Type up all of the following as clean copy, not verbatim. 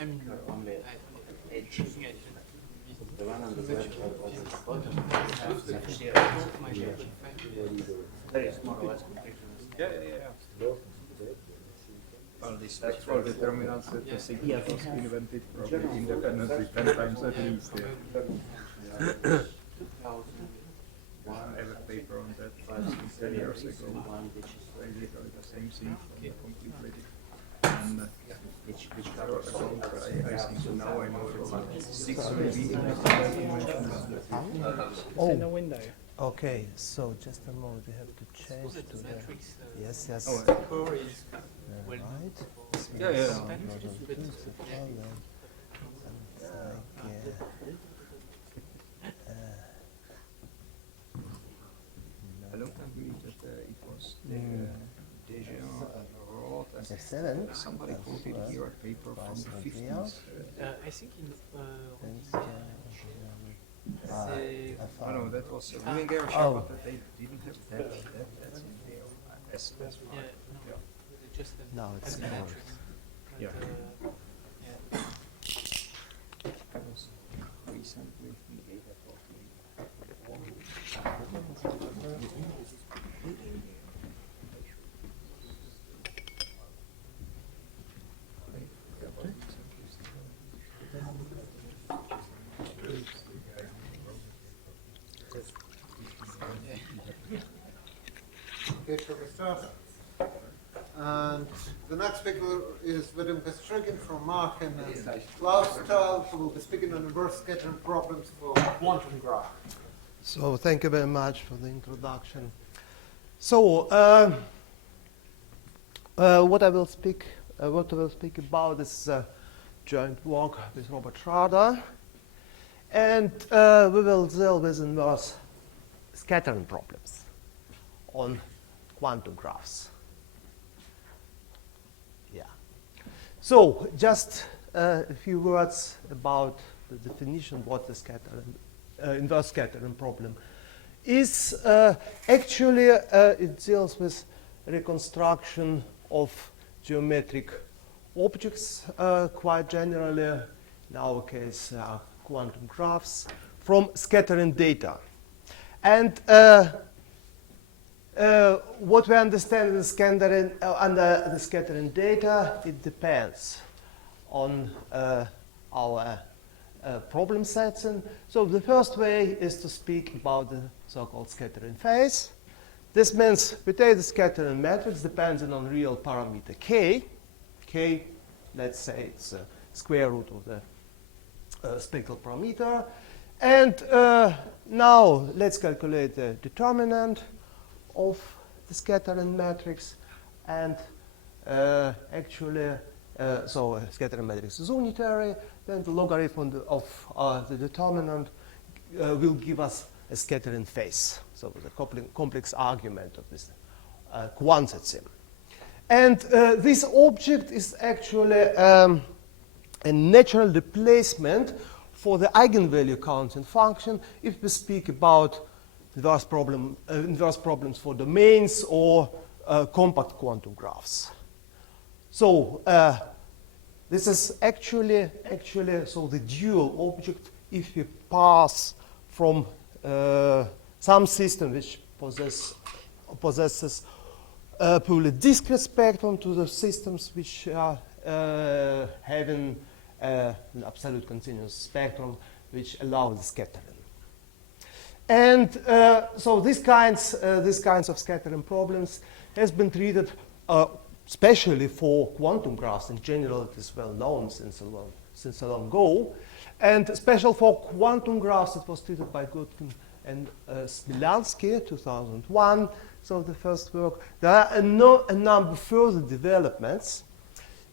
I mean, The one on the left there is more or less completion. Yeah. Well, the spectral determinants that the signal was invented probably independently 10 times at least. I have a paper on that 10 years ago. Basically the same thing completely. And I think now I know it's like 6 repeating Oh, in a window. okay. So just a moment, we have to change to the. Yes, yes. Oh, core is well Right. yeah. I don't agree that it was Dejean and Roth and The 7. somebody quoted here a paper from the 50s. I think in Oh no, that was Wiener, Oh. but they didn't have that's in there. As yeah, well. no, just Now it's as a core. matrix. Yeah. Yeah. I was recently in data Okay, shall we start? And the next speaker is Vadim Kostrygin from Marken and Lifestyle, who will be speaking on inverse scattering problems for quantum graph. So thank you very much for the introduction. So what I will speak about is joint work with Robert Schrader, and we will deal with inverse scattering problems on quantum graphs. Yeah. So just a few words about the definition what the scattering, inverse scattering problem is. Actually, it deals with reconstruction of geometric objects, quite generally, in our case, quantum graphs, from scattering data. And what we understand in the scattering, under the scattering data, it depends on our problem sets. And so the first way is to speak about the so-called scattering phase. This means we take the scattering matrix depending on real parameter k. K, let's say it's a square root of the spectral parameter. And now let's calculate the determinant of the scattering matrix. And actually, so a scattering matrix is unitary. Then the logarithm of the determinant will give us a scattering phase. So the complex argument of this quantity. And this object is actually a natural replacement for the eigenvalue counting function if we speak about inverse problems for domains or compact quantum graphs. So this is actually so the dual object if we pass from some system which possesses purely discrete spectrum to the systems which are having an absolute continuous spectrum which allows the scattering. And so these kinds of scattering problems has been treated especially for quantum graphs. In general, it is well known since a long ago. And especially for quantum graphs, it was treated by Gutkin and Smilansky, 2001. So the first work. There are a number of further developments.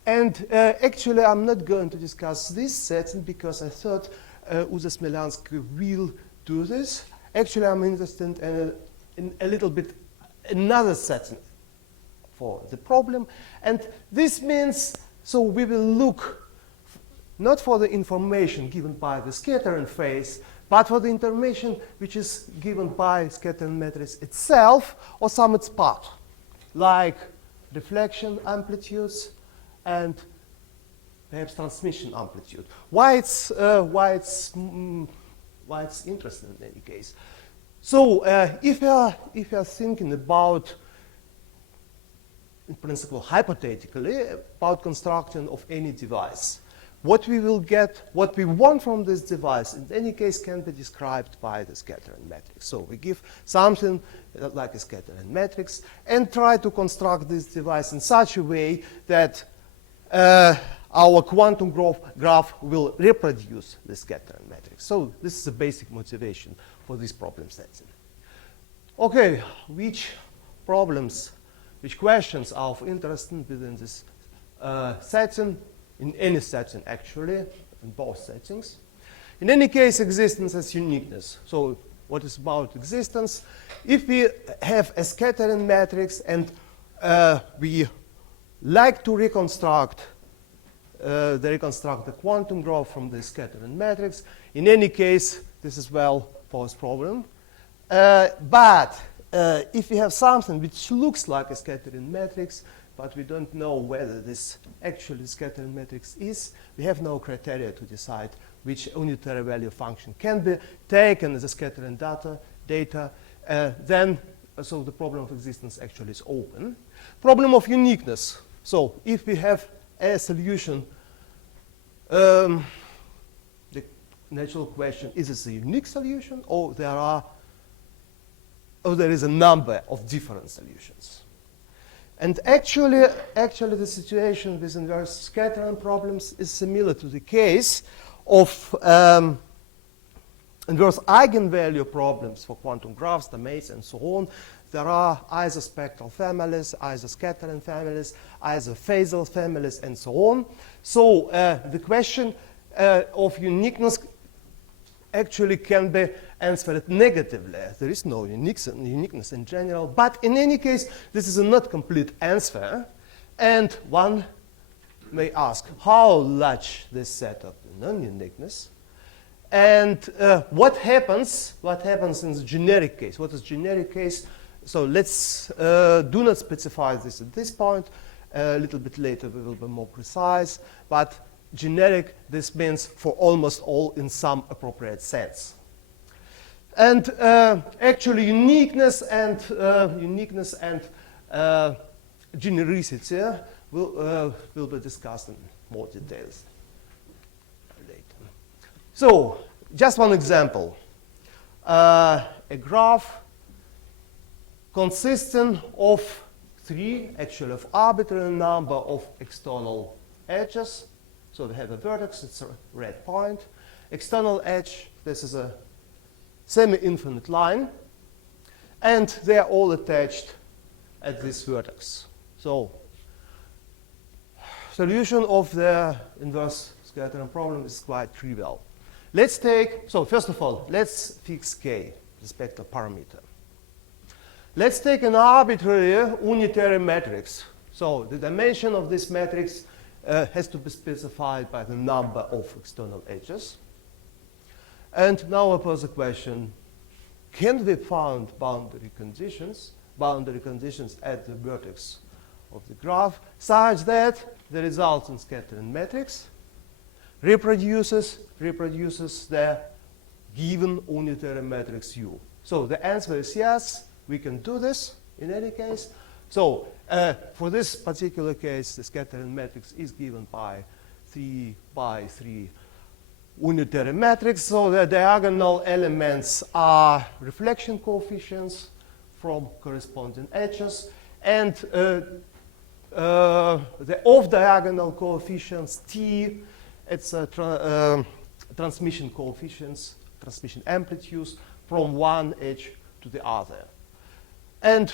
And actually, I'm not going to discuss this setting because I thought Uwe Smilansky will do this. Actually, I'm interested in a little bit another setting for the problem. And this means, so we will look not for the information given by the scattering phase, but for the information which is given by scattering matrix itself or some its part, like reflection amplitudes and perhaps transmission amplitude. Why it's interesting in any case. So if you are thinking about, in principle, hypothetically, about construction of any device, what we will get, what we want from this device, in any case, can be described by the scattering matrix. So we give something like a scattering matrix and try to construct this device in such a way that our quantum graph will reproduce the scattering matrix. So this is the basic motivation for this problem setting. Okay, which problems, which questions are of interest within this setting? In any setting, actually, in both settings. In any case, existence has uniqueness. So what is about existence? If we have a scattering matrix and we like to reconstruct the quantum graph from the scattering matrix, in any case, this is well pose problem. But if we have something which looks like a scattering matrix, but we don't know whether this actually scattering matrix is, we have no criteria to decide which unitary value function can be taken as a scattering data, then so the problem of existence actually is open. Problem of uniqueness. So if we have a solution, the natural question, is it a unique solution, or there is a number of different solutions? And actually, the situation with inverse scattering problems is similar to the case of inverse eigenvalue problems for quantum graphs, domains, and so on. There are isospectral families, isoscattering families, isophasal families, and so on. So the question of uniqueness actually can be answered negatively. There is no uniqueness in general. But in any case, this is a not complete answer. And one may ask, how large this set of non-uniqueness? And what happens in the generic case? What is generic case? So let's do not specify this at this point. A little bit later, we will be more precise. But generic, this means for almost all in some appropriate sense. And actually, uniqueness and genericity will be discussed in more details later. So, just one example: a graph consisting of of arbitrary number of external edges. So we have a vertex, it's a red point. External edge, this is a semi-infinite line. And they are all attached at this vertex. So solution of the inverse scattering problem is quite trivial. Let's take, so first of all, let's fix K, the spectral parameter. Let's take an arbitrary unitary matrix. So the dimension of this matrix has to be specified by the number of external edges. And now I pose a question: can we find boundary conditions at the vertex of the graph such that the resultant scattering matrix reproduces the given unitary matrix U? So the answer is yes, we can do this in any case. So for this particular case, the scattering matrix is given by 3 by 3 unitary matrix. So the diagonal elements are reflection coefficients from corresponding edges. And the off-diagonal coefficients, T, it's transmission coefficients, transmission amplitudes from one edge to the other. And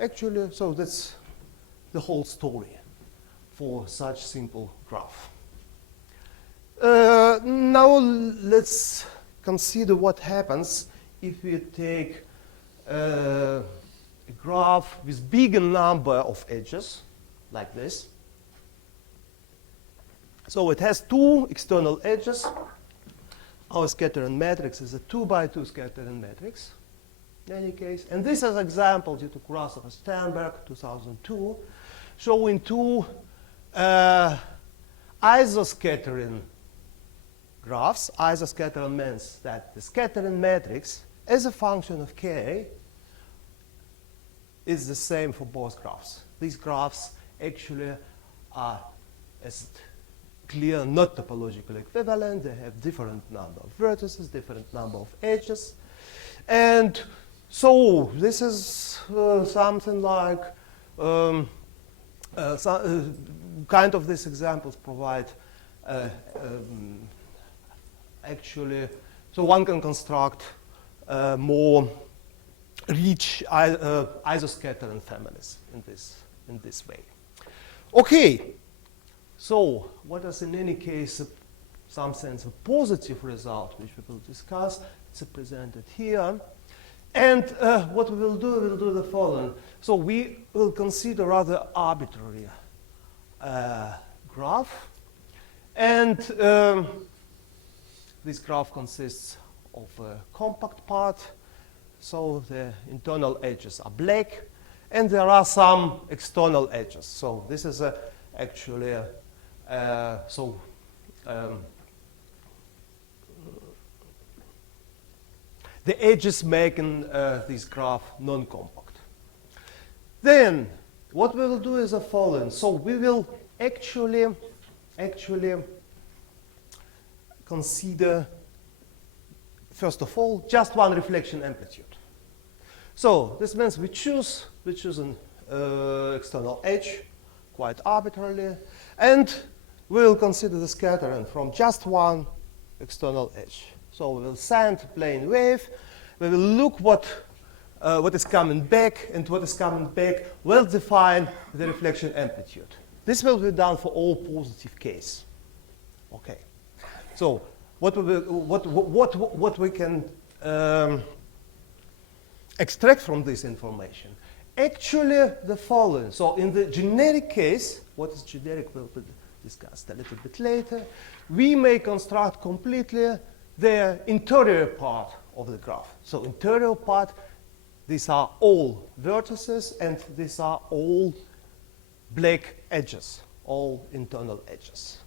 actually, so that's the whole story for such simple graph. Now let's consider what happens if we take a graph with bigger number of edges, like this. So it has two external edges. Our scattering matrix is a 2 by 2 scattering matrix, in any case. And this is an example due to Krasov and Sternberg, 2002, showing two isoscattering graphs. Isoscattering means that the scattering matrix as a function of k is the same for both graphs. These graphs actually are as clear not topological equivalent. They have different number of vertices, different number of edges. And so this is something like kind of these examples provide actually, so one can construct more rich isoscattering families in this way. Okay, so what is in any case some sense a positive result, which we will discuss. It's presented here. And what we will do the following. So we will consider rather arbitrary graph. And this graph consists of a compact part. So the internal edges are black. And there are some external edges. So this is actually the edges making this graph non-compact. Then what we will do is the following. So we will actually consider, first of all, just one reflection amplitude. So this means we choose an external edge quite arbitrarily, and we will consider the scattering from just one external edge. So we will send plane wave. We will look what is coming back, and what is coming back will define the reflection amplitude. This will be done for all positive case. Okay. So what we can extract from this information? Actually, the following. So in the generic case, what is generic will be discussed a little bit later. We may construct completely the interior part of the graph. So interior part, these are all vertices, and these are all black edges, all internal edges.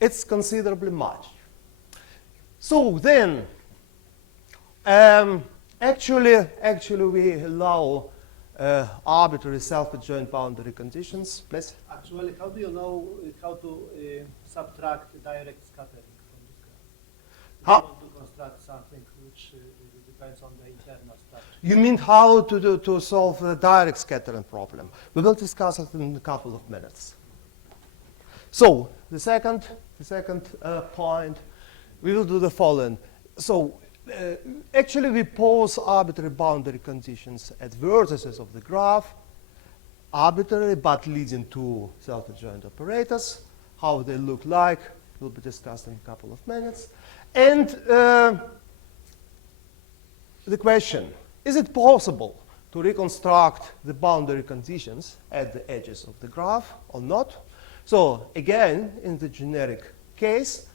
It's considerably much. So then, actually we allow arbitrary self-adjoint boundary conditions. Please. Actually, how do you know how to subtract direct scattering from this graph? How? You want to construct something which depends on the internal structure. You mean how to solve the direct scattering problem? We will discuss it in a couple of minutes. So the second point, we will do the following. So actually we pose arbitrary boundary conditions at vertices of the graph, arbitrary but leading to self-adjoint operators. How they look like will be discussed in a couple of minutes. And the question, is it possible to reconstruct the boundary conditions at the edges of the graph or not? So again, in the generic case,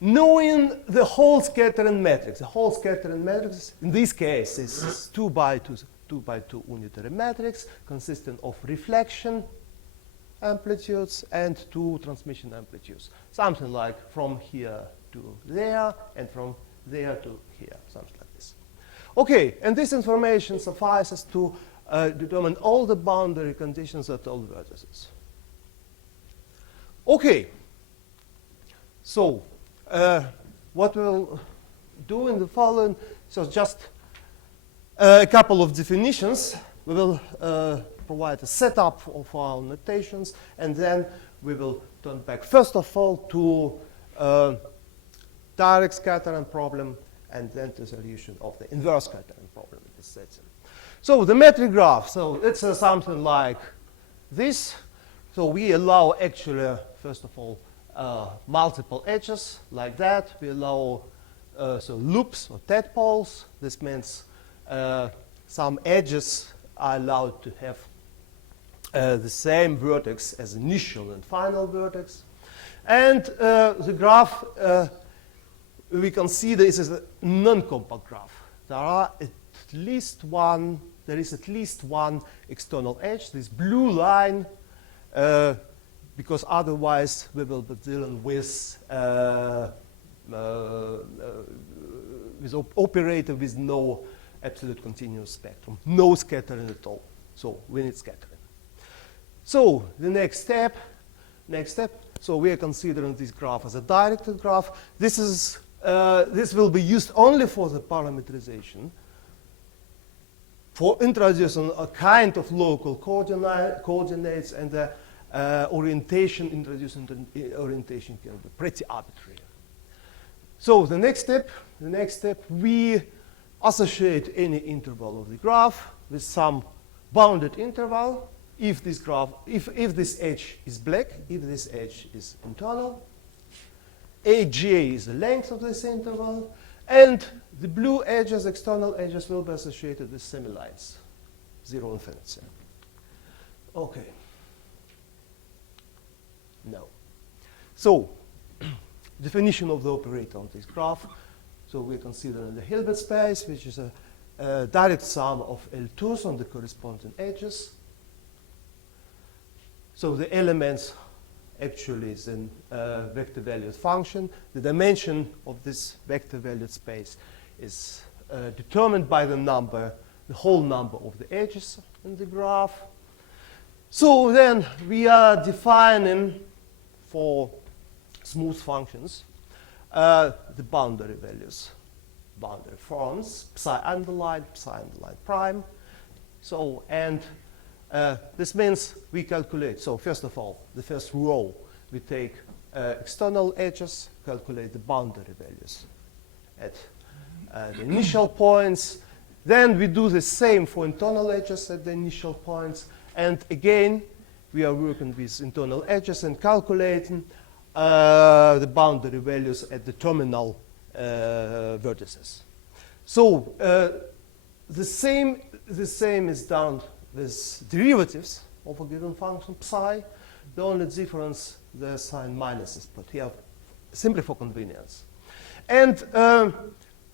knowing the whole scattering matrix, in this case is 2 by 2 unitary matrix consisting of reflection amplitudes and 2 transmission amplitudes. Something like from here to there and from there to here, something like this. Okay, and this information suffices to determine all the boundary conditions at all vertices. Okay, so what we'll do in the following, so just a couple of definitions. We will provide a setup of our notations, and then we will turn back, first of all, to direct scattering problem, and then to solution of the inverse scattering problem in this setting. So the metric graph, so it's something like this. So we allow actually, first of all, multiple edges like that. We allow so loops or tadpoles. This means some edges are allowed to have the same vertex as initial and final vertex. And the graph, we consider this is a non-compact graph. There is at least one external edge. This blue line because otherwise we will be dealing with operator with no absolute continuous spectrum, no scattering at all. So we need scattering. So the next step, so we are considering this graph as a directed graph. This will be used only for the parameterization, for introducing a kind of local coordinates, and the orientation, introducing the orientation can be pretty arbitrary. So the next step, we associate any interval of the graph with some bounded interval. If this edge is black, if this edge is internal, AJ is the length of this interval, and the blue edges, external edges, will be associated with semilines, 0 infinity. Okay. No. So, definition of the operator on this graph. So we're considering the Hilbert space, which is a direct sum of L2s on the corresponding edges. So the elements actually is a vector valued function. The dimension of this vector valued space is determined by the whole number of the edges in the graph. So then we are defining for smooth functions the boundary values, boundary forms, psi underlined prime. So, and this means we calculate. So first of all, the first row, we take external edges, calculate the boundary values at the initial points. Then we do the same for internal edges at the initial points. And again, we are working with internal edges and calculating the boundary values at the terminal vertices. So the same is done with derivatives of a given function psi. The only difference, the sign minus is put here simply for convenience. And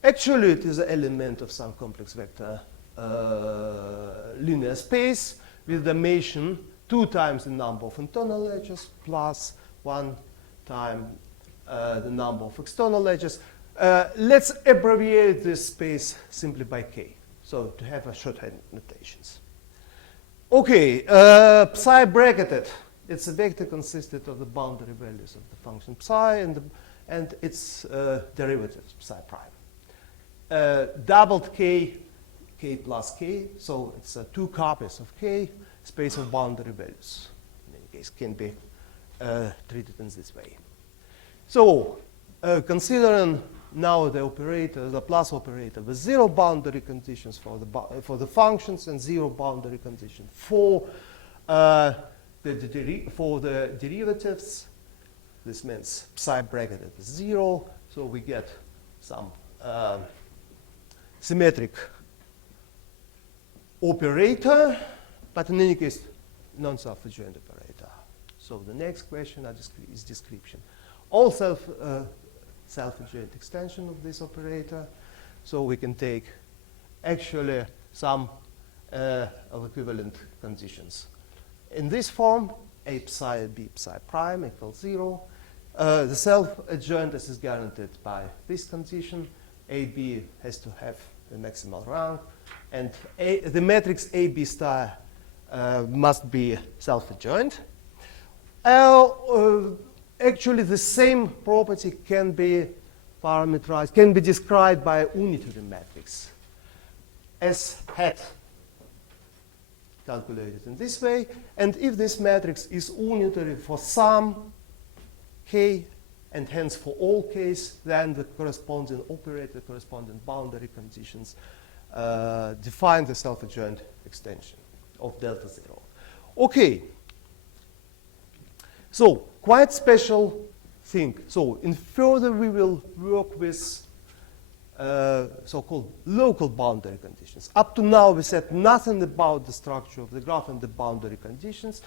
actually, it is an element of some complex vector linear space with dimension 2 times the number of internal edges plus 1 time the number of external edges. Let's abbreviate this space simply by k, so to have a shorthand notations. Okay, psi bracketed. It's a vector consisted of the boundary values of the function psi and its derivatives, psi prime. Doubled k plus k, so it's 2 copies of k, space of boundary values. In any case, can be treated in this way. So, considering now the operator, the plus operator, with 0 boundary conditions for the functions and 0 boundary condition for the derivatives, this means psi bracketed is 0, so we get some symmetric operator, but in any case, non-self-adjoint operator. So the next question is description. All self-adjoint extension of this operator. So we can take actually some of equivalent conditions. In this form, A psi B psi prime equals 0. The self-adjoint is guaranteed by this condition. AB has to have the maximal rank. And the matrix AB star must be self-adjoint. Actually, the same property can be parameterized, can be described by a unitary matrix S hat calculated in this way. And if this matrix is unitary for some k and hence for all k's, then the corresponding operator, corresponding boundary conditions define the self-adjoint extension of delta 0. Okay. So, quite special thing. So, in further we will work with so-called local boundary conditions. Up to now, we said nothing about the structure of the graph and the boundary conditions.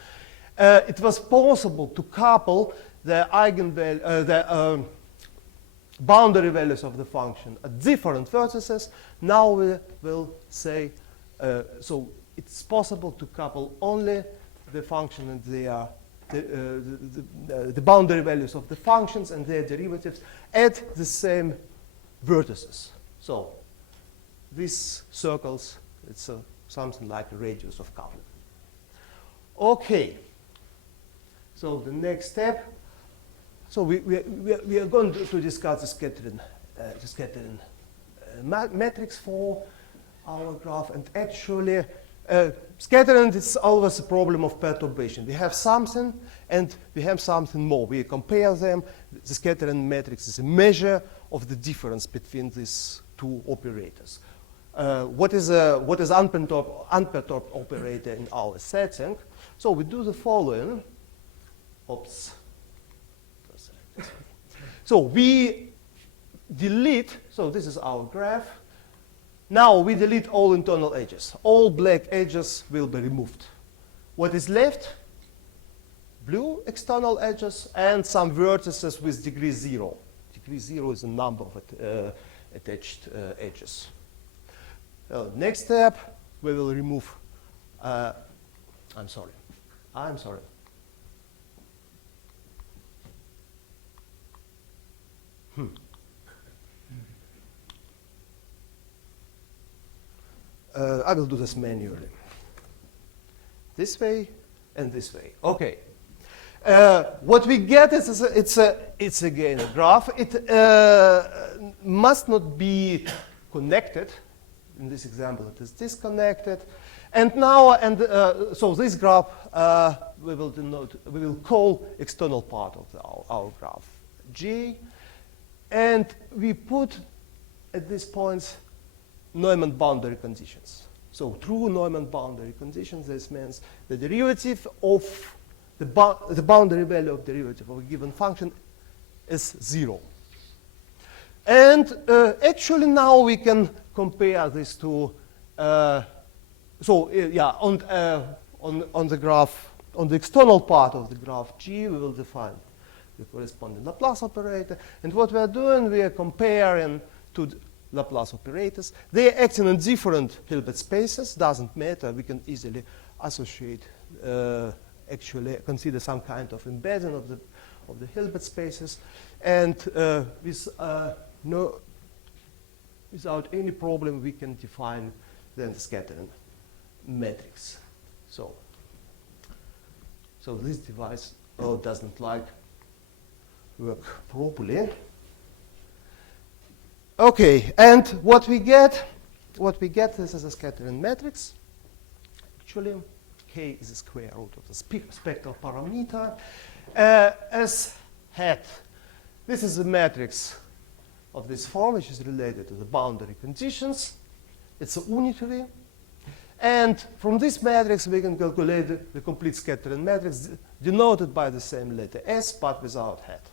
It was possible to couple the boundary values of the function at different vertices. Now we will say, so it's possible to couple only the function and their the boundary values of the functions and their derivatives at the same vertices. So these circles, it's something like a radius of coupling. Okay. So the next step. So we are going to discuss the scattering matrix for our graph, and actually scattering is always a problem of perturbation. We have something and we have something more. We compare them. The scattering matrix is a measure of the difference between these two operators. What is unperturbed operator in our setting? So we do the following. Oops. So we delete, so this is our graph. Now we delete all internal edges. All black edges will be removed. What is left? Blue external edges and some vertices with degree 0. Degree 0 is the number of attached edges. Next step, we will remove, I'm sorry. I will do this manually. This way and this way. Okay. What we get is it's again a graph. It must not be connected. In this example, it is disconnected. And now, so this graph we will call external part of our graph G, and we put at these points Neumann boundary conditions. So true Neumann boundary conditions, this means the derivative of the boundary value of derivative of a given function is 0. And actually now we can compare these two. On the graph, on the external part of the graph G, we will define the corresponding Laplace operator. And what we are doing, we are comparing to Laplace operators. They are acting in different Hilbert spaces. Doesn't matter. We can easily associate, actually consider some kind of embedding of the Hilbert spaces, and without any problem, we can define then the scattering matrix. So this device doesn't work properly. Okay, and what we get, this is a scattering matrix. Actually, K is the square root of the spectral parameter S hat. This is a matrix of this form, which is related to the boundary conditions. It's unitary. And from this matrix, we can calculate the complete scattering matrix denoted by the same letter S, but without hat.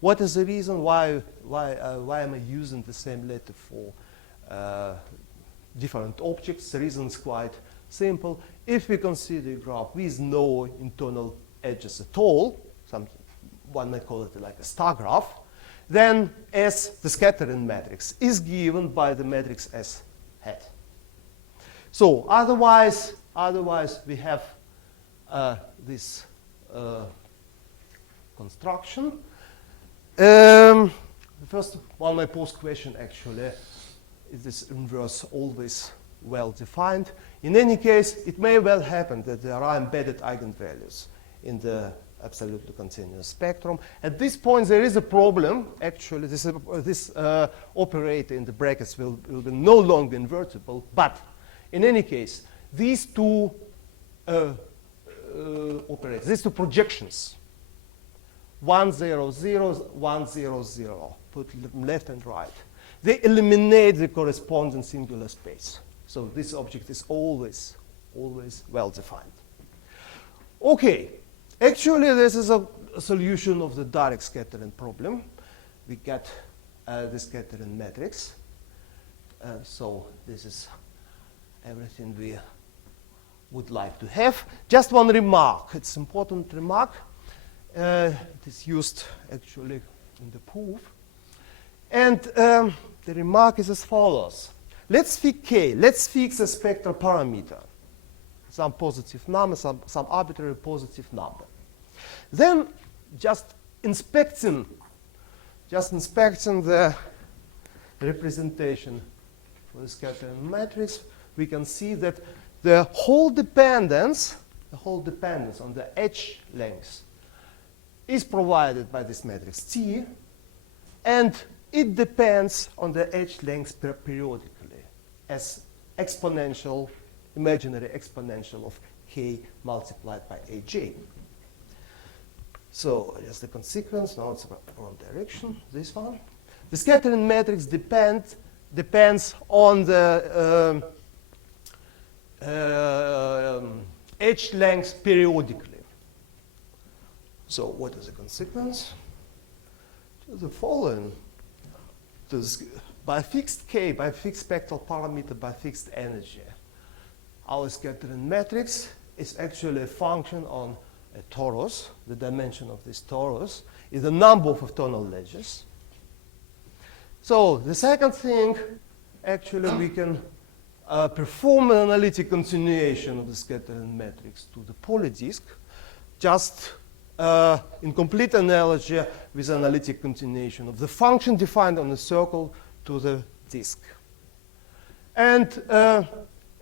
What is the reason why am I using the same letter for different objects? The reason is quite simple. If we consider a graph with no internal edges at all, one might call it like a star graph, then S, the scattering matrix, is given by the matrix S hat. So otherwise we have this construction. First, one might pose question actually, is this inverse always well defined? In any case, it may well happen that there are embedded eigenvalues in the absolutely continuous spectrum. At this point, there is a problem. Actually, this operator in the brackets will be no longer invertible. But in any case, these two operators, these two projections, 1, 0, 0, 1, 0, 0, put left and right, they eliminate the corresponding singular space. So this object is always well defined. Okay. Actually, this is a solution of the direct scattering problem. We get the scattering matrix. So this is everything we would like to have. Just one remark. It's an important remark. It is used actually in the proof. And the remark is as follows. Let's fix K. Let's fix a spectral parameter. Some positive number, some arbitrary positive number. Then just inspecting the representation for the scattering matrix, we can see that the whole dependence on the edge length is provided by this matrix T, and it depends on the edge length periodically as exponential, imaginary exponential of k multiplied by aj. So just the consequence, now it's about wrong direction, this one. The scattering matrix depends on the edge length periodically. So what is the consequence? The following. By fixed k, by fixed spectral parameter, by fixed energy, our scattering matrix is actually a function on a torus. The dimension of this torus is the number of orthogonal edges. So the second thing, actually, we can perform an analytic continuation of the scattering matrix to the polydisk, just in complete analogy with analytic continuation of the function defined on the circle to the disk. And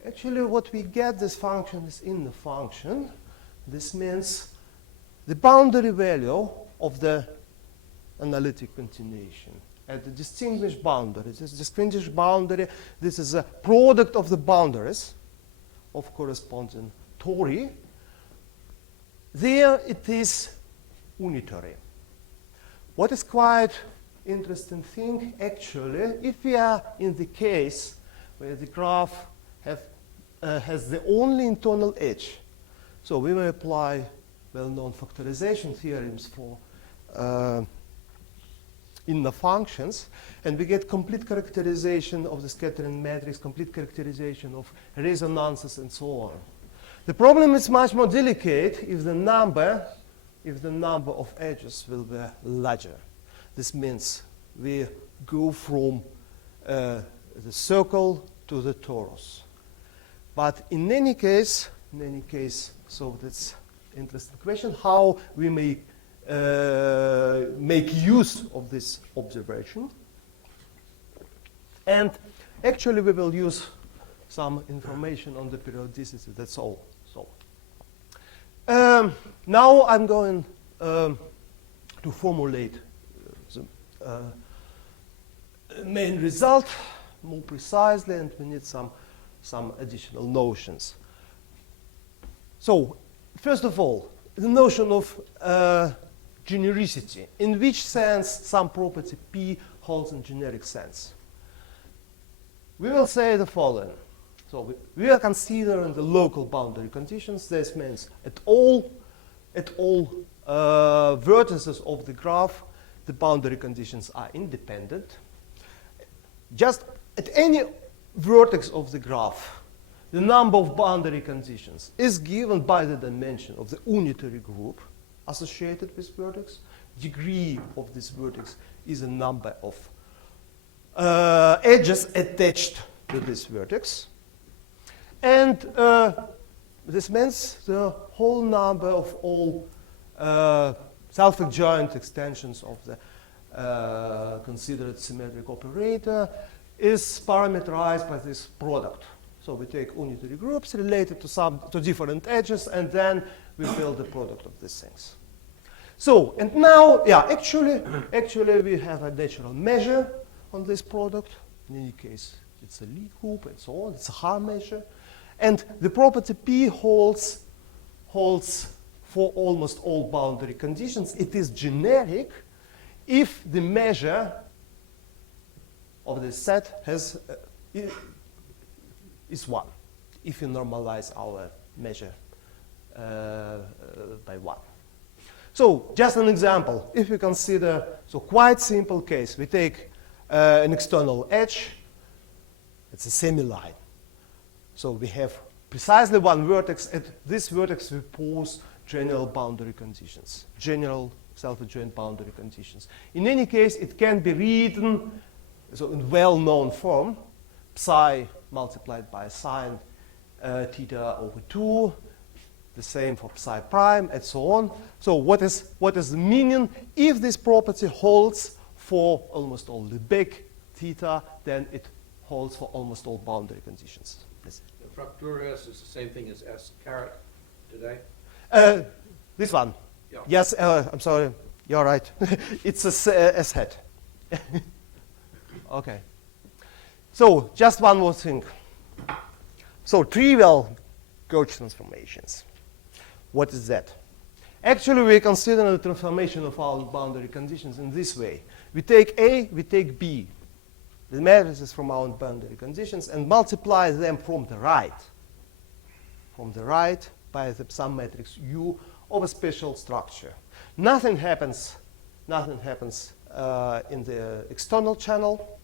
actually, what we get, this function is in the function. This means the boundary value of the analytic continuation at the distinguished boundary. This distinguished boundary, this is a product of the boundaries of corresponding tori. There it is unitary. What is quite interesting thing, actually, if we are in the case where the graph has the only internal edge, so we may apply well-known factorization theorems for inner functions, and we get complete characterization of the scattering matrix, complete characterization of resonances, and so on. The problem is much more delicate if the number of edges will be larger. This means we go from the circle to the torus. But in any case, so that's interesting question, how we may make use of this observation. And actually, we will use some information on the periodicity, that's all. So now I'm going to formulate the main result more precisely, and we need some additional notions. So first of all, the notion of genericity. In which sense some property P holds in generic sense? We will say the following. So we are considering the local boundary conditions. This means at all vertices of the graph, the boundary conditions are independent. Just at any vertex of the graph, the number of boundary conditions is given by the dimension of the unitary group associated with vertex. Degree of this vertex is a number of edges attached to this vertex. And this means the whole number of all self-adjoint extensions of the considered symmetric operator is parameterized by this product. So we take unitary groups related to different edges, and then we build the product of these things. So, and now, actually we have a natural measure on this product. In any case, it's a Lie group and so on. It's a Haar measure. And the property P holds for almost all boundary conditions. It is generic if the measure of the set is 1, if you normalize our measure by 1. So just an example, if we consider, so quite simple case, we take an external edge, it's a semi-line. So we have precisely one vertex. At this vertex we pose general boundary conditions, general self-adjoint boundary conditions. In any case, it can be written so in well-known form, psi multiplied by sine theta over 2. the same for psi prime, and so on. So what is the meaning? If this property holds for almost all the big theta, then it holds for almost all boundary conditions. Yes. The Fructura S is the same thing as S caret today? This one. Yeah. Yes, I'm sorry. You're right. It's a S hat. Okay. So just one more thing. So trivial gauge transformations. What is that? Actually, we consider the transformation of our boundary conditions in this way. We take A, we take B, the matrices from our boundary conditions, and multiply them from the right by some matrix U of a special structure. Nothing happens in the external channel,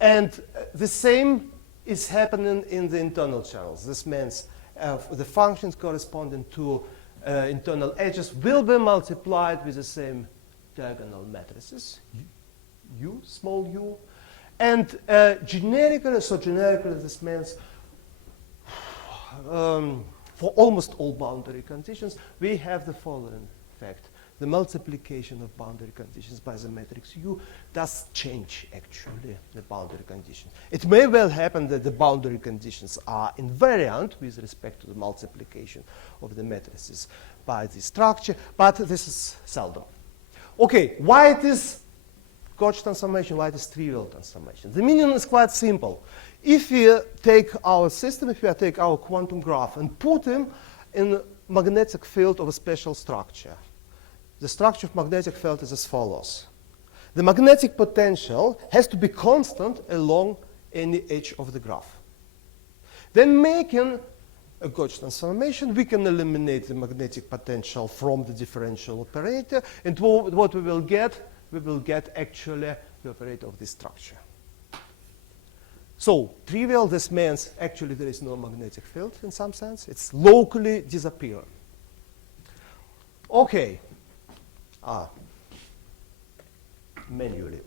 and the same is happening in the internal channels. This means the functions corresponding to internal edges will be multiplied with the same diagonal matrices, U, small u, and generically this means for almost all boundary conditions, we have the following fact. The multiplication of boundary conditions by the matrix U does change, actually, the boundary conditions. It may well happen that the boundary conditions are invariant with respect to the multiplication of the matrices by the structure, but this is seldom. Okay, why it is gauge transformation, why it is trivial transformation? The meaning is quite simple. If we take our system, if we take our quantum graph and put them in a magnetic field of a special structure, the structure of magnetic field is as follows. The magnetic potential has to be constant along any edge of the graph. Then making a gauge transformation, we can eliminate the magnetic potential from the differential operator, and what we will get actually the operator of this structure. So trivial, this means actually there is no magnetic field in some sense. It's locally disappearing. Okay. Manually.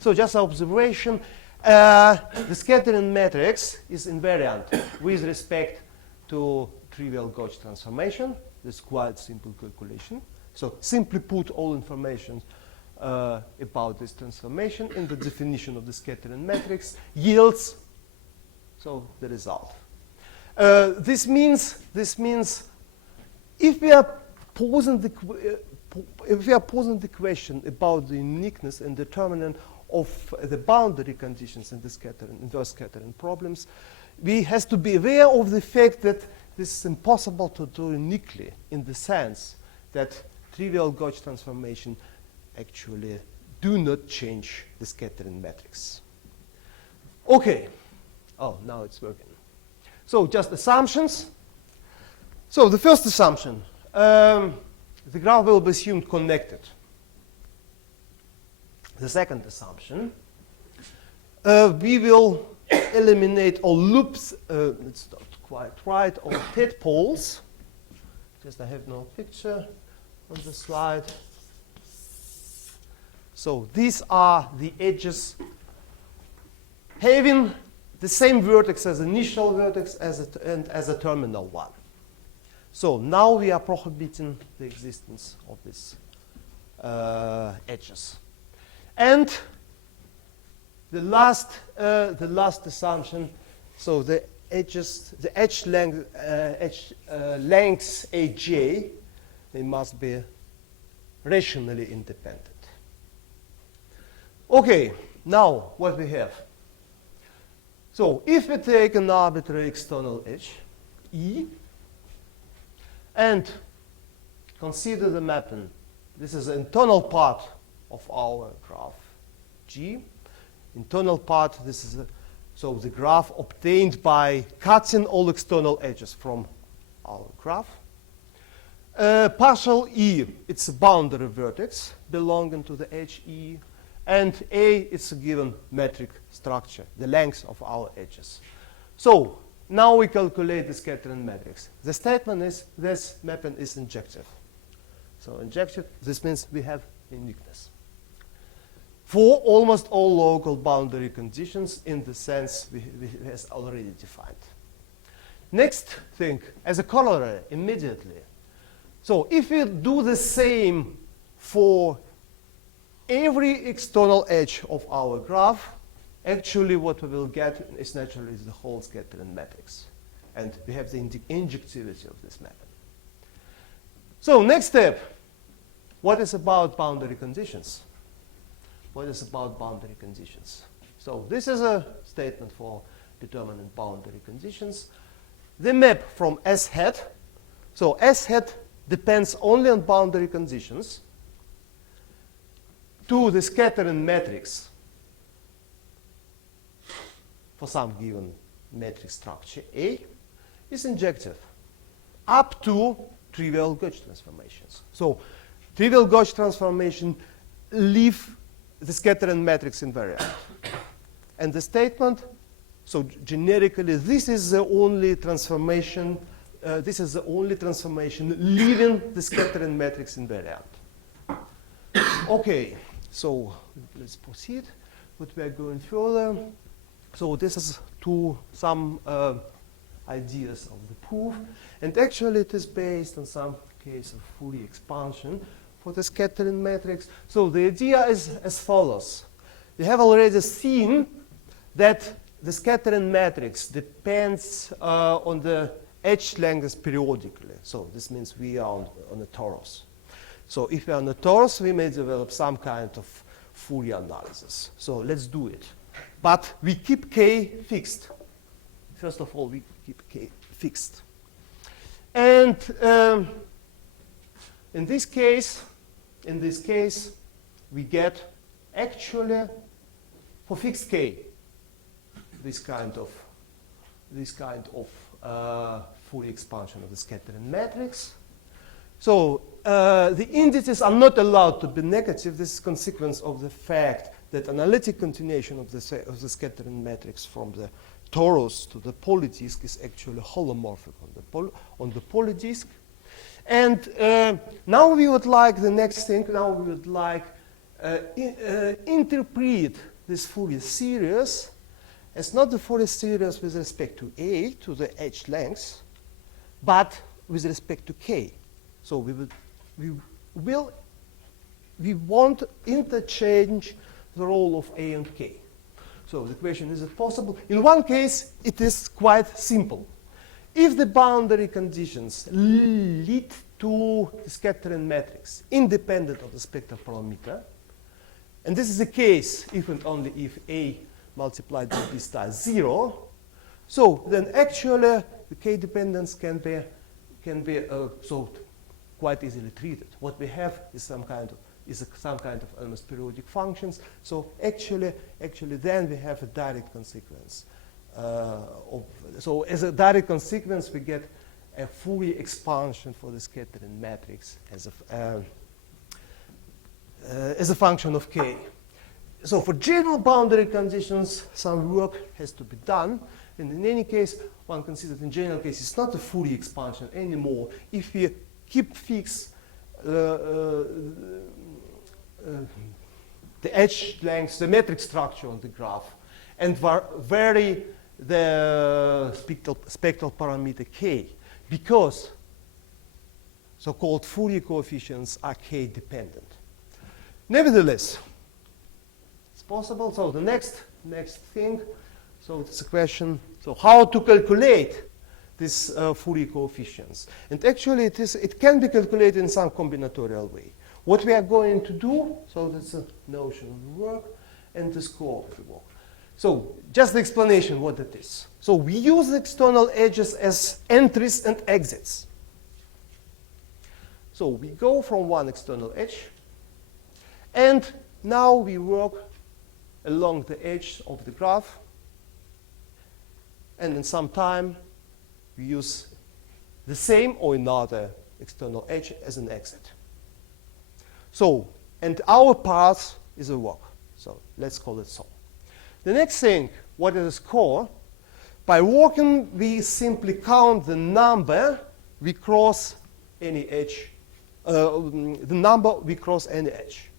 So just observation, the scattering matrix is invariant with respect to trivial gauge transformation. This is quite simple calculation. So simply put all information about this transformation in the definition of the scattering matrix yields so the result. This means if we are posing the question about the uniqueness and determinant of the boundary conditions in the inverse scattering problems, we have to be aware of the fact that this is impossible to do uniquely in the sense that trivial gauge transformation actually do not change the scattering matrix. Okay. Oh, now it's working. So just assumptions. So the first assumption, the graph will be assumed connected. The second assumption, we will eliminate all loops, it's not quite right, or tadpoles. Just I have no picture on the slide. So these are the edges having the same vertex as initial vertex and as a terminal one. So now we are prohibiting the existence of these edges. And the last assumption, so the edges, the edge lengths aj, they must be rationally independent. Okay, now what we have. So if we take an arbitrary external edge, E, and consider the mapping, this is the internal part of our graph, G. Internal part, this is so the graph obtained by cutting all external edges from our graph. Partial E, it's a boundary vertex belonging to the edge E. And A, it's a given metric structure, the length of our edges. So now we calculate the scattering matrix. The statement is this mapping is injective. So injective, this means we have uniqueness for almost all local boundary conditions in the sense we has already defined. next thing, as a corollary, immediately. So if we do the same for every external edge of our graph, actually what we will get is naturally the whole scattering matrix. And we have the injectivity of this method. So next step, what is about boundary conditions? What is about boundary conditions? So this is a statement for determining boundary conditions. The map from S hat, so S hat depends only on boundary conditions, to the scattering matrix for some given metric structure A is injective up to trivial gauge transformations. So trivial gauge transformation leave the scattering matrix invariant. And the statement, so generically, this is the only transformation leaving the scattering matrix invariant. Okay, so let's proceed. But we are going further. So this is some ideas of the proof. And actually, it is based on some case of Fourier expansion for the scattering matrix. So the idea is as follows. We have already seen that the scattering matrix depends on the edge lengths periodically. So this means we are on a torus. So if we are on a torus, we may develop some kind of Fourier analysis. So let's do it. But we keep K fixed. First of all, we keep K fixed. And in this case, we get actually for fixed K this kind of Fourier expansion of the scattering matrix. So the indices are not allowed to be negative. This is a consequence of the fact that analytic continuation of the scattering matrix from the torus to the polydisk is actually holomorphic on the polydisk. And now we would like the next thing. Now we would like interpret this Fourier series as not the Fourier series with respect to A, to the edge lengths, but with respect to K. So we want interchange the role of A and K. So the question is it possible? In one case, it is quite simple. If the boundary conditions lead to the scattering matrix independent of the spectral parameter, and this is the case if and only if A multiplied by B star is 0, so then actually the K dependence can be so quite easily treated. What we have is some kind of almost periodic functions. So actually then we have a direct consequence. So as a direct consequence, we get a Fourier expansion for the scattering matrix as a function of K. So for general boundary conditions, some work has to be done. And in any case, one considers in general case, it's not a Fourier expansion anymore if we keep fixed the edge length, the metric structure on the graph, and vary the spectral parameter K, because so-called Fourier coefficients are K dependent. Nevertheless, it's possible. So the next thing, so it's a question, so how to calculate these Fourier coefficients. And actually it can be calculated in some combinatorial way. What we are going to do, so that's a notion of the work and the score of the work. So just the explanation what it is. So we use the external edges as entries and exits. So we go from one external edge, and now we work along the edge of the graph, and in some time we use the same or another external edge as an exit. So, and our path is a walk. So let's call it so. The next thing, what is a score? By walking, we simply count the number we cross any edge, the number we cross any edge.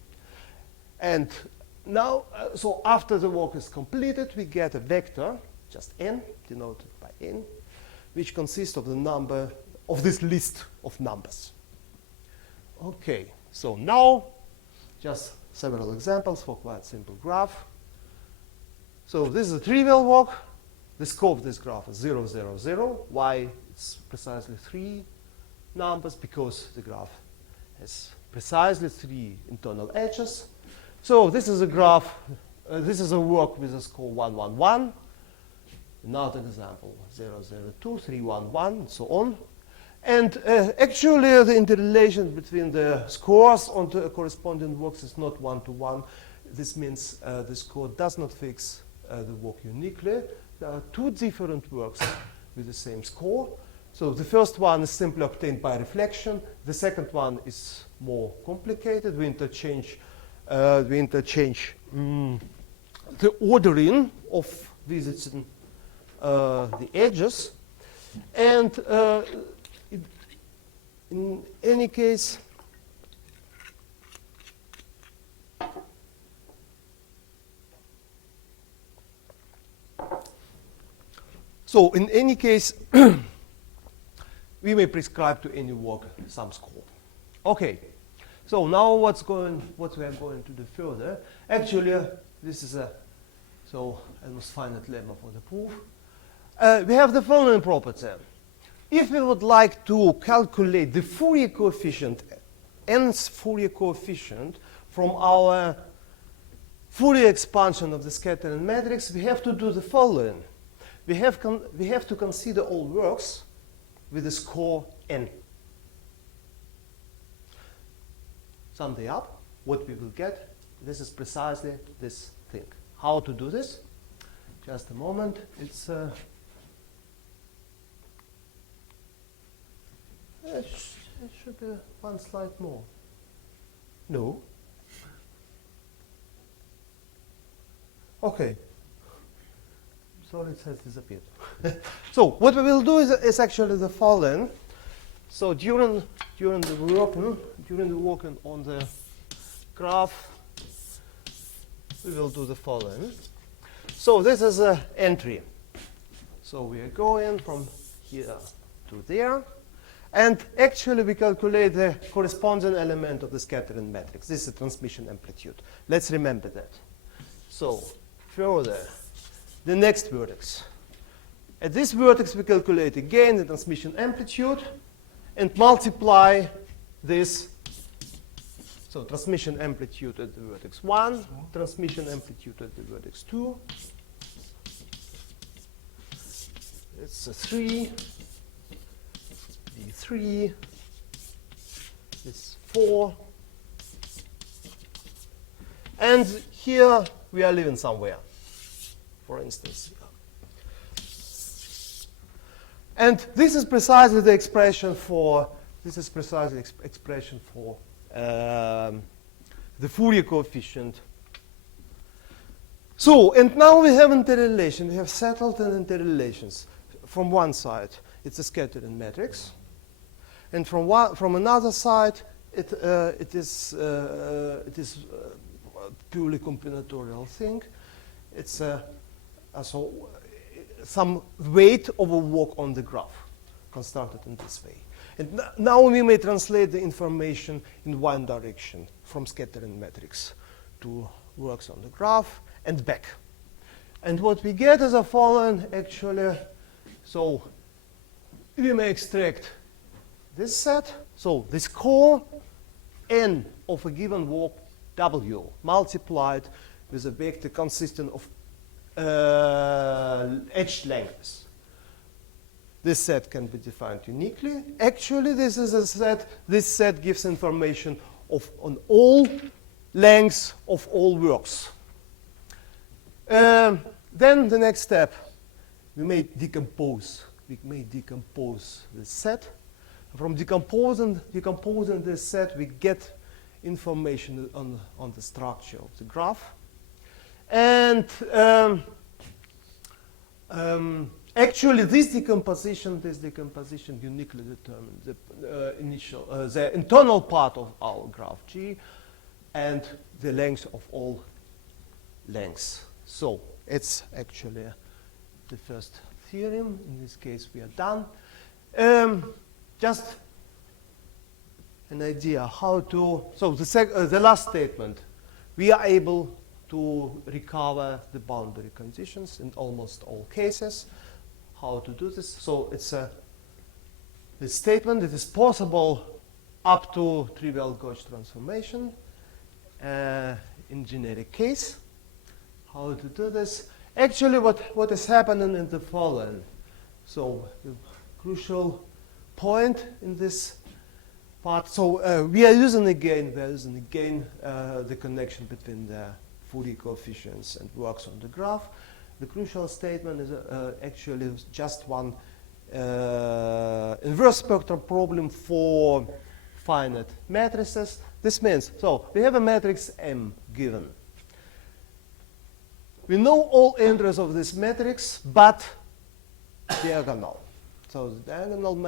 And now, so after the walk is completed, we get a vector, just n, denoted by n. which consists of the number of this list of numbers. Okay, so now just several examples for quite simple graph. So this is a trivial walk. The scope of this graph is 0, 0, 0. Why? It's precisely 3 numbers, because the graph has precisely 3 internal edges. So this is a graph, this is a work with a score 1, 1, 1. Another example, 0, 0, 2, 3, 1, 1, and so on. And actually, the interrelation between the scores on the corresponding works is not 1-to-1. This means the score does not fix the work uniquely. There are 2 different works with the same score. So the first one is simply obtained by reflection. The second one is more complicated. We interchange the ordering of visiting the edges. And in any case, we may prescribe to any work some score. Okay, so now what we are going to do further? Actually, this is almost finite lemma for the proof. We have the following property. If we would like to calculate the Fourier coefficient, nth Fourier coefficient from our Fourier expansion of the scattering matrix, we have to do the following. We have to consider all works with a score n. Sum they up, what we will get, this is precisely this thing. How to do this? Just a moment. It should be one slide more. No. Okay. Sorry, it has disappeared. So what we will do is actually the following. So during the working on the graph, we will do the following. So this is an entry. So we are going from here to there. And actually, we calculate the corresponding element of the scattering matrix. This is the transmission amplitude. Let's remember that. So further, the next vertex. At this vertex, we calculate again the transmission amplitude and multiply this. So transmission amplitude at the vertex 1, transmission amplitude at the vertex 2. It's a 3. D3, it's 4, and here we are living somewhere, for instance. And this is precisely the expression for the Fourier coefficient. So, and now we have interrelation. We have settled an interrelations. From one side, it's a scattering matrix. And from another side, it is purely combinatorial thing. It's some weight of a work on the graph, constructed in this way. And now we may translate the information in one direction, from scattering matrix to works on the graph and back. And what we get is the following, actually. So we may extract this set, so this core n of a given walk W multiplied with a vector consisting of edge lengths. This set can be defined uniquely. Actually, this is a set. This set gives information on all lengths of all works. Then the next step, we may decompose this set. From decomposing this set, we get information on the structure of the graph. And actually, this decomposition uniquely determines the internal part of our graph G and the length of all lengths. So it's actually the first theorem. In this case, we are done. Just an idea how to, so the last statement, we are able to recover the boundary conditions in almost all cases. How to do this? So it's a statement. It is possible up to trivial gauge transformation in generic case. How to do this? Actually, what is happening in the following. So the crucial point in this part. So we are using again the connection between the Fourier coefficients and works on the graph. The crucial statement is actually just one inverse spectrum problem for finite matrices. This means, so we have a matrix M given. We know all entries of this matrix, but diagonal. So the diagonal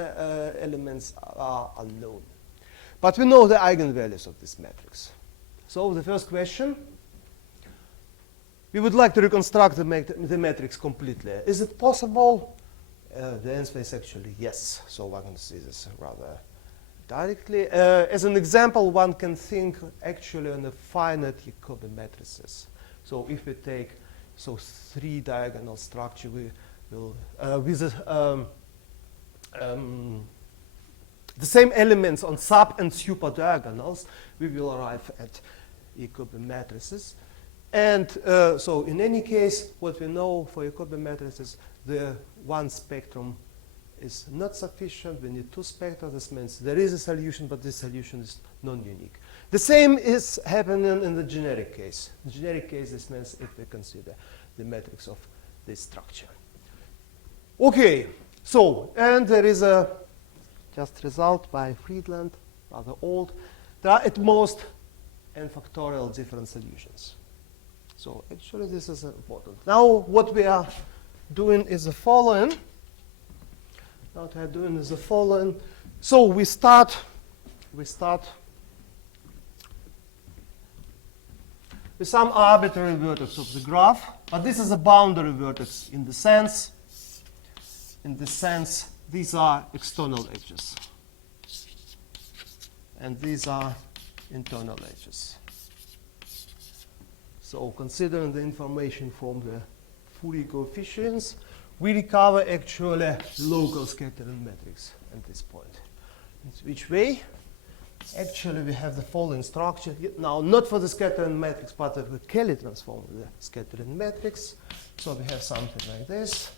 elements are unknown. But we know the eigenvalues of this matrix. So the first question, we would like to reconstruct the matrix completely. Is it possible? The answer is actually yes. So one can see this rather directly. As an example, one can think actually on a finite Jacobi matrices. So if we take three diagonal structure, we will with the same elements on sub and super diagonals, we will arrive at Jacobi matrices. And so in any case, what we know for Jacobi matrices, the one spectrum is not sufficient. We need two spectra. This means there is a solution, but this solution is non-unique. The same is happening in the generic case. In the generic case, this means if we consider the matrix of this structure. Okay, so, and there is a just result by Friedland, rather old. There are at most n factorial different solutions. So actually this is important. Now what we are doing is the following. What we are doing is the following. So we start with some arbitrary vertex of the graph, but this is a boundary vertex in the sense these are external edges. And these are internal edges. So considering the information from the Fourier coefficients, we recover actually local scattering matrix at this point. In which way? Actually, we have the following structure. Now, not for the scattering matrix, but the Kelly transform of the scattering matrix. So we have something like this,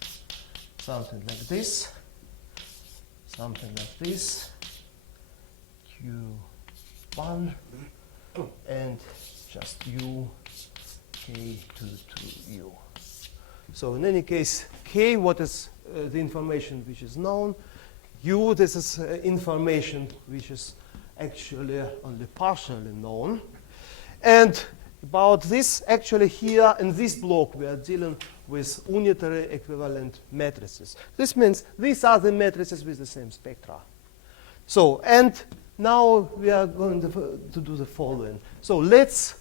something like this, something like this, Q1, and just U, K to U. So in any case, K, what is the information which is known? U, this is information which is actually only partially known. And about this, actually here in this block, we are dealing with unitary equivalent matrices. This means these are the matrices with the same spectra. So, and now we are going to do the following. So let's,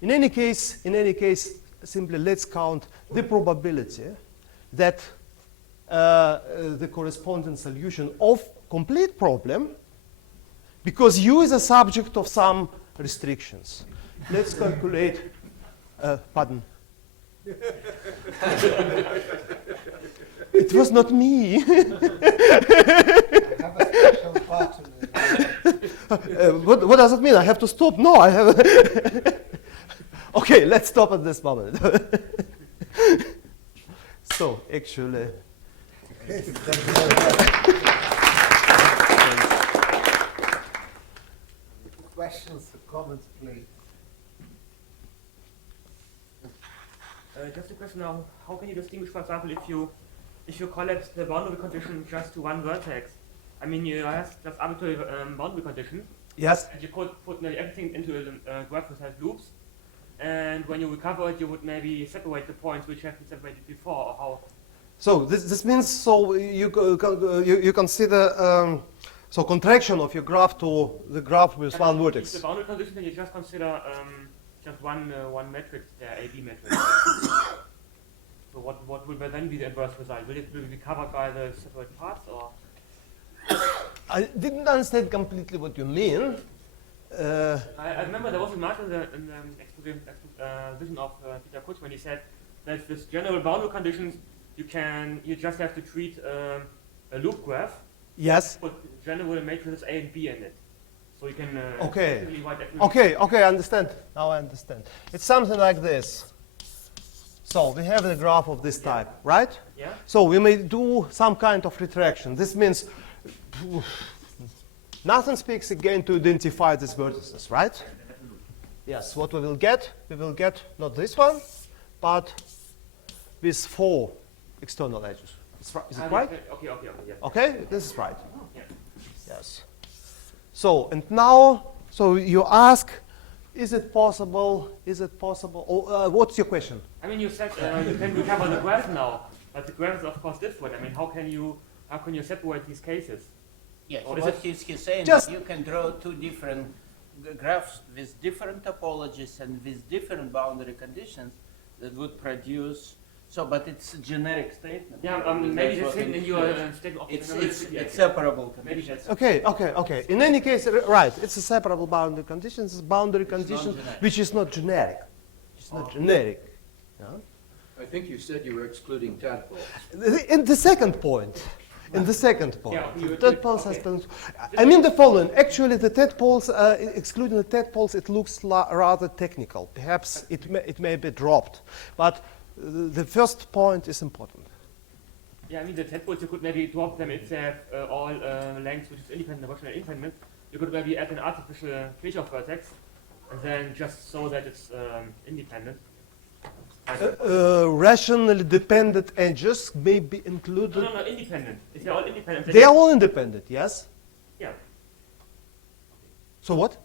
in any case, simply let's count the probability that the corresponding solution of complete problem, because U is a subject of some restrictions. Let's calculate, pardon. It was not me. I have a special button. What does it mean? I have to stop? No, I have. Okay, let's stop at this moment. So, actually. Questions or comments, please. Just a question now, how can you distinguish, for example, if you collapse the boundary condition just to one vertex? I mean, you have just arbitrary boundary condition. Yes. And you could put nearly everything into a graph with loops. And when you recover it, you would maybe separate the points which have been separated before, or how? So this means, so you consider so contraction of your graph to the graph with one vertex. The boundary condition, then you just consider just one matrix, the AB matrix. So what will then be the inverse result? Will it be covered by the separate parts, or? I didn't understand completely what you mean. I remember there was a mark in the exposition of Peter Kutz when he said that with general boundary conditions, you just have to treat a loop graph, Yes. put general matrices A and B in it, so you can Okay. effectively write every. Okay, I understand. Now I understand. It's something like this. So we have a graph of this type, right? Yeah. So we may do some kind of retraction. This means nothing speaks again to identify these vertices, right? Yes, what we will get not this one, but with 4 external edges. Is it right? Okay, yeah. Okay, this is right. Yeah. Yes. So, and now, so you ask, is it possible, or what's your question? I mean, you said you can recover the graph now, but the graph is of course different. I mean, how can you separate these cases? Yeah, Or is what it he's saying just- is you can draw two different graphs with different topologies and with different boundary conditions that would produce. So, but it's a generic statement. Yeah, That's maybe that's what hidden in it- your statement of It's generality, I it's think. separable Maybe conditions. that's Okay. In any case, right, it's a separable boundary condition. It's a boundary condition non-generic. which is not generic. It's not generic. Yeah? I think you said you were excluding tadpoles. In the second point, Yeah, you- tadpoles has okay. been. I mean the following. Actually, the tadpoles, excluding the tadpoles, it looks rather technical. Perhaps it may be dropped, but the first point is important. Yeah, I mean the tadpoles, you could maybe drop them if they have all lengths which is independent, rational independent. You could maybe add an artificial Kirchhoff vertex, and then just so that it's independent. Rationally dependent edges may be included. No, independent. If they're all independent, then They are all independent, yes? yeah. So what?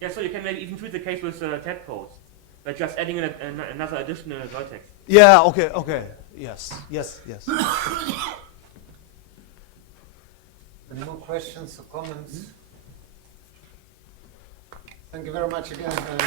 Yeah, so you can maybe even treat the case with tadpoles, by just adding another additional vertex. Yeah, okay. Yes. Any more questions or comments? Thank you very much again. And